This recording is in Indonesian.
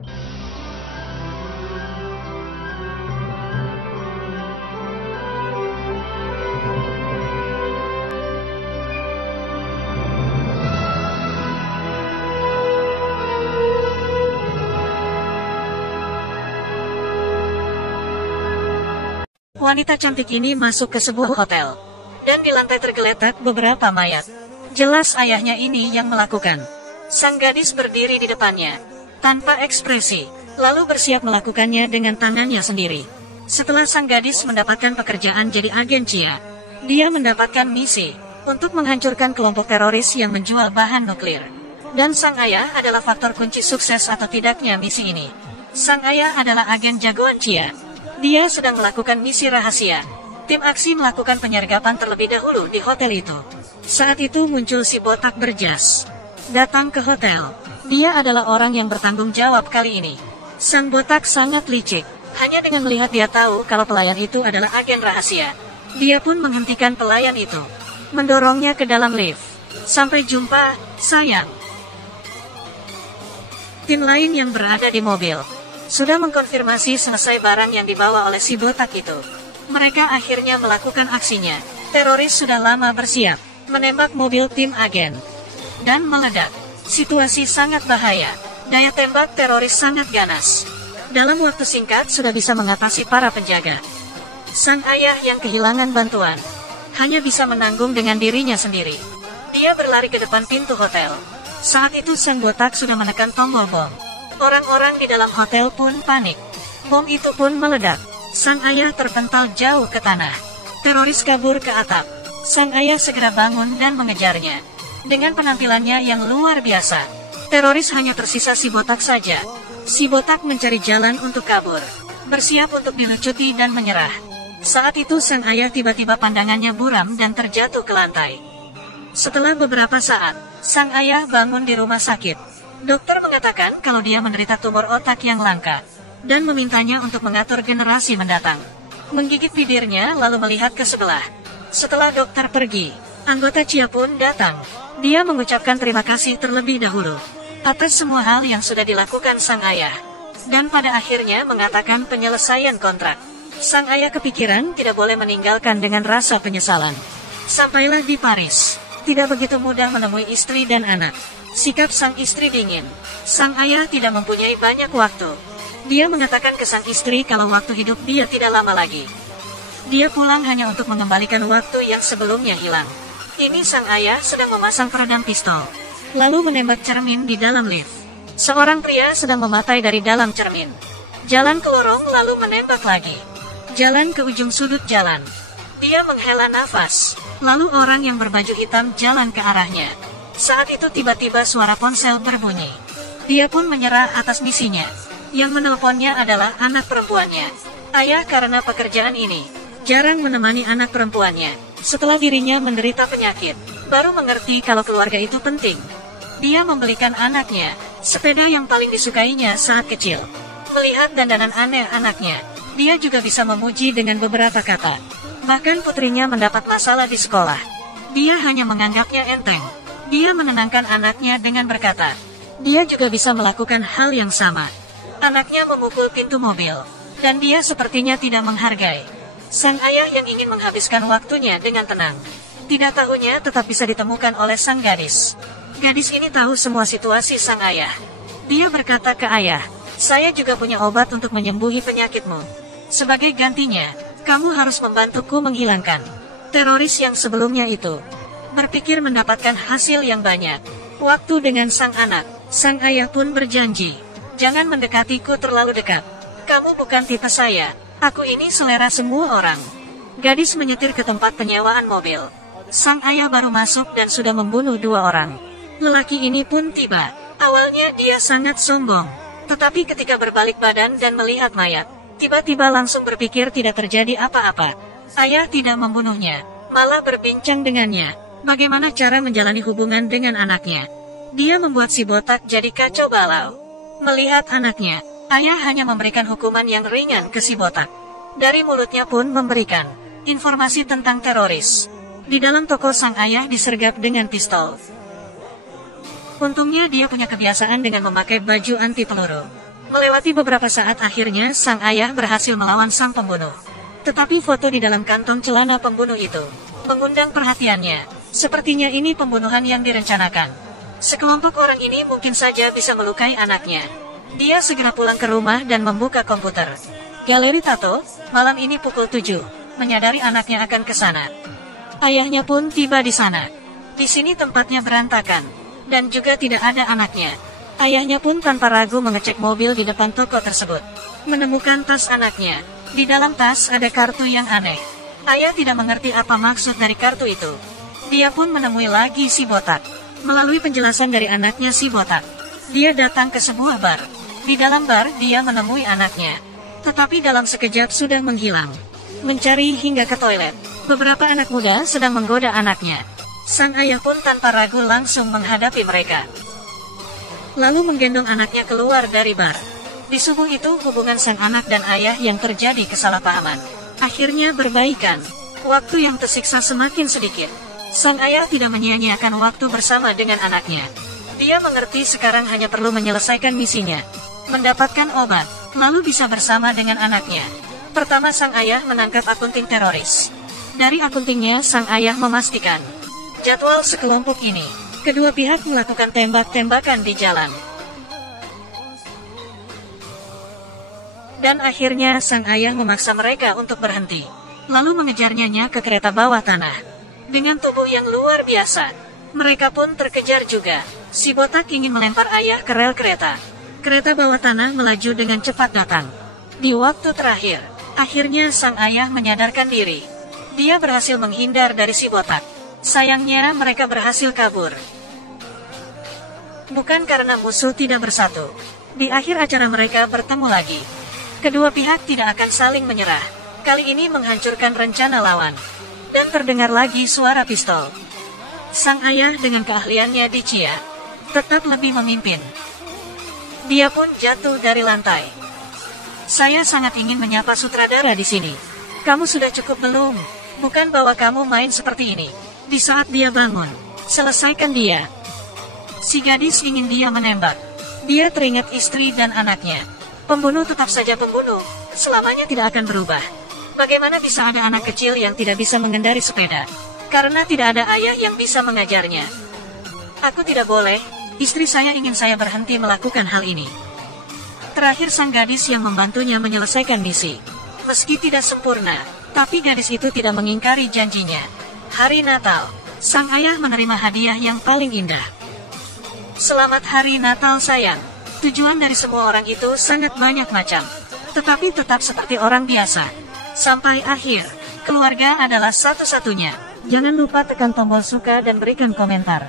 Wanita cantik ini masuk ke sebuah hotel. Dan di lantai tergeletak beberapa mayat. Jelas ayahnya ini yang melakukan. Sang gadis berdiri di depannya, tanpa ekspresi, lalu bersiap melakukannya dengan tangannya sendiri. Setelah sang gadis mendapatkan pekerjaan jadi agen CIA, dia mendapatkan misi untuk menghancurkan kelompok teroris yang menjual bahan nuklir. Dan sang ayah adalah faktor kunci sukses atau tidaknya misi ini. Sang ayah adalah agen jagoan CIA. Dia sedang melakukan misi rahasia. Tim aksi melakukan penyergapan terlebih dahulu di hotel itu. Saat itu muncul si botak berjas. Datang ke hotel. Dia adalah orang yang bertanggung jawab kali ini. Sang botak sangat licik. Hanya dengan melihat dia tahu kalau pelayan itu adalah agen rahasia. Dia pun menghentikan pelayan itu, mendorongnya ke dalam lift. Sampai jumpa, sayang. Tim lain yang berada di mobil sudah mengkonfirmasi selesai barang yang dibawa oleh si botak itu. Mereka akhirnya melakukan aksinya. Teroris sudah lama bersiap menembak mobil tim agen dan meledak. Situasi sangat bahaya. Daya tembak teroris sangat ganas. Dalam waktu singkat sudah bisa mengatasi para penjaga. Sang ayah yang kehilangan bantuan hanya bisa menanggung dengan dirinya sendiri. Dia berlari ke depan pintu hotel. Saat itu sang botak sudah menekan tombol bom. Orang-orang di dalam hotel pun panik. Bom itu pun meledak. Sang ayah terpental jauh ke tanah. Teroris kabur ke atap. Sang ayah segera bangun dan mengejarnya. Dengan penampilannya yang luar biasa, teroris hanya tersisa si botak saja. Si botak mencari jalan untuk kabur, bersiap untuk dilucuti dan menyerah. Saat itu sang ayah tiba-tiba pandangannya buram dan terjatuh ke lantai. Setelah beberapa saat, sang ayah bangun di rumah sakit. Dokter mengatakan kalau dia menderita tumor otak yang langka, dan memintanya untuk mengatur generasi mendatang. Menggigit bibirnya lalu melihat ke sebelah. Setelah dokter pergi, anggota CIA pun datang. Dia mengucapkan terima kasih terlebih dahulu atas semua hal yang sudah dilakukan sang ayah. Dan pada akhirnya mengatakan penyelesaian kontrak. Sang ayah kepikiran tidak boleh meninggalkan dengan rasa penyesalan. Sampailah di Paris. Tidak begitu mudah menemui istri dan anak. Sikap sang istri dingin. Sang ayah tidak mempunyai banyak waktu. Dia mengatakan ke sang istri kalau waktu hidup dia tidak lama lagi. Dia pulang hanya untuk mengembalikan waktu yang sebelumnya hilang. Ini sang ayah sedang memasang peredam pistol, lalu menembak cermin di dalam lift. Seorang pria sedang mematai dari dalam cermin. Jalan ke lorong lalu menembak lagi. Jalan ke ujung sudut jalan. Dia menghela nafas. Lalu orang yang berbaju hitam jalan ke arahnya. Saat itu tiba-tiba suara ponsel berbunyi. Dia pun menyerah atas misinya. Yang menelponnya adalah anak perempuannya. Ayah karena pekerjaan ini jarang menemani anak perempuannya. Setelah dirinya menderita penyakit, baru mengerti kalau keluarga itu penting. Dia membelikan anaknya sepeda yang paling disukainya saat kecil. Melihat dandanan aneh anaknya, dia juga bisa memuji dengan beberapa kata. Bahkan putrinya mendapat masalah di sekolah. Dia hanya menganggapnya enteng. Dia menenangkan anaknya dengan berkata, dia juga bisa melakukan hal yang sama. Anaknya memukul pintu mobil, dan dia sepertinya tidak menghargai. Sang ayah yang ingin menghabiskan waktunya dengan tenang. Tidak tahunya tetap bisa ditemukan oleh sang gadis. Gadis ini tahu semua situasi sang ayah. Dia berkata ke ayah, saya juga punya obat untuk menyembuhi penyakitmu. Sebagai gantinya, kamu harus membantuku menghilangkan teroris yang sebelumnya itu. Berpikir mendapatkan hasil yang banyak. Waktu dengan sang anak, sang ayah pun berjanji, jangan mendekatiku terlalu dekat. Kamu bukan tipe saya. Aku ini selera semua orang. Gadis menyetir ke tempat penyewaan mobil. Sang ayah baru masuk dan sudah membunuh 2 orang. Lelaki ini pun tiba. Awalnya dia sangat sombong, tetapi ketika berbalik badan dan melihat mayat, tiba-tiba langsung berpikir tidak terjadi apa-apa. Ayah tidak membunuhnya, malah berbincang dengannya. Bagaimana cara menjalani hubungan dengan anaknya. Dia membuat si botak jadi kacau balau. Melihat anaknya, ayah hanya memberikan hukuman yang ringan ke si botak. Dari mulutnya pun memberikan informasi tentang teroris. Di dalam toko sang ayah disergap dengan pistol. Untungnya dia punya kebiasaan dengan memakai baju anti peluru. Melewati beberapa saat akhirnya sang ayah berhasil melawan sang pembunuh. Tetapi foto di dalam kantong celana pembunuh itu mengundang perhatiannya. Sepertinya ini pembunuhan yang direncanakan. Sekelompok orang ini mungkin saja bisa melukai anaknya. Dia segera pulang ke rumah dan membuka komputer. Galeri tato, malam ini pukul 7, menyadari anaknya akan ke sana. Ayahnya pun tiba di sana. Di sini tempatnya berantakan, dan juga tidak ada anaknya. Ayahnya pun tanpa ragu mengecek mobil di depan toko tersebut. Menemukan tas anaknya. Di dalam tas ada kartu yang aneh. Ayah tidak mengerti apa maksud dari kartu itu. Dia pun menemui lagi si botak. Melalui penjelasan dari anaknya si botak, dia datang ke sebuah bar. Di dalam bar, dia menemui anaknya. Tetapi dalam sekejap sudah menghilang. Mencari hingga ke toilet. Beberapa anak muda sedang menggoda anaknya. Sang ayah pun tanpa ragu langsung menghadapi mereka. Lalu menggendong anaknya keluar dari bar. Di subuh itu hubungan sang anak dan ayah yang terjadi kesalahpahaman akhirnya berbaikan. Waktu yang tersiksa semakin sedikit. Sang ayah tidak menyia-nyiakan waktu bersama dengan anaknya. Dia mengerti sekarang hanya perlu menyelesaikan misinya. Mendapatkan obat, lalu bisa bersama dengan anaknya. Pertama sang ayah menangkap akunting teroris. Dari akuntingnya sang ayah memastikan jadwal sekelompok ini. Kedua pihak melakukan tembak-tembakan di jalan. Dan akhirnya sang ayah memaksa mereka untuk berhenti. Lalu mengejarnya ke kereta bawah tanah. Dengan tubuh yang luar biasa, mereka pun terkejar juga. Si botak ingin melempar ayah ke rel kereta. Kereta bawah tanah melaju dengan cepat datang. Di waktu terakhir, akhirnya sang ayah menyadarkan diri. Dia berhasil menghindar dari si botak. Sayangnya mereka berhasil kabur. Bukan karena musuh tidak bersatu. Di akhir acara mereka bertemu lagi. Kedua pihak tidak akan saling menyerah. Kali ini menghancurkan rencana lawan. Dan terdengar lagi suara pistol. Sang ayah dengan keahliannya di Cia tetap lebih memimpin. Dia pun jatuh dari lantai. Saya sangat ingin menyapa sutradara di sini. Kamu sudah cukup belum? Bukan bahwa kamu main seperti ini. Di saat dia bangun, selesaikan dia. Si gadis ingin dia menembak. Dia teringat istri dan anaknya. Pembunuh tetap saja pembunuh. Selamanya tidak akan berubah. Bagaimana bisa ada anak kecil yang tidak bisa mengendari sepeda? Karena tidak ada ayah yang bisa mengajarnya. Aku tidak boleh. Istri saya ingin saya berhenti melakukan hal ini. Terakhir sang gadis yang membantunya menyelesaikan misi. Meski tidak sempurna, tapi gadis itu tidak mengingkari janjinya. Hari Natal, sang ayah menerima hadiah yang paling indah. Selamat Hari Natal sayang. Tujuan dari semua orang itu sangat banyak macam, tetapi tetap seperti orang biasa. Sampai akhir, keluarga adalah satu-satunya. Jangan lupa tekan tombol suka dan berikan komentar.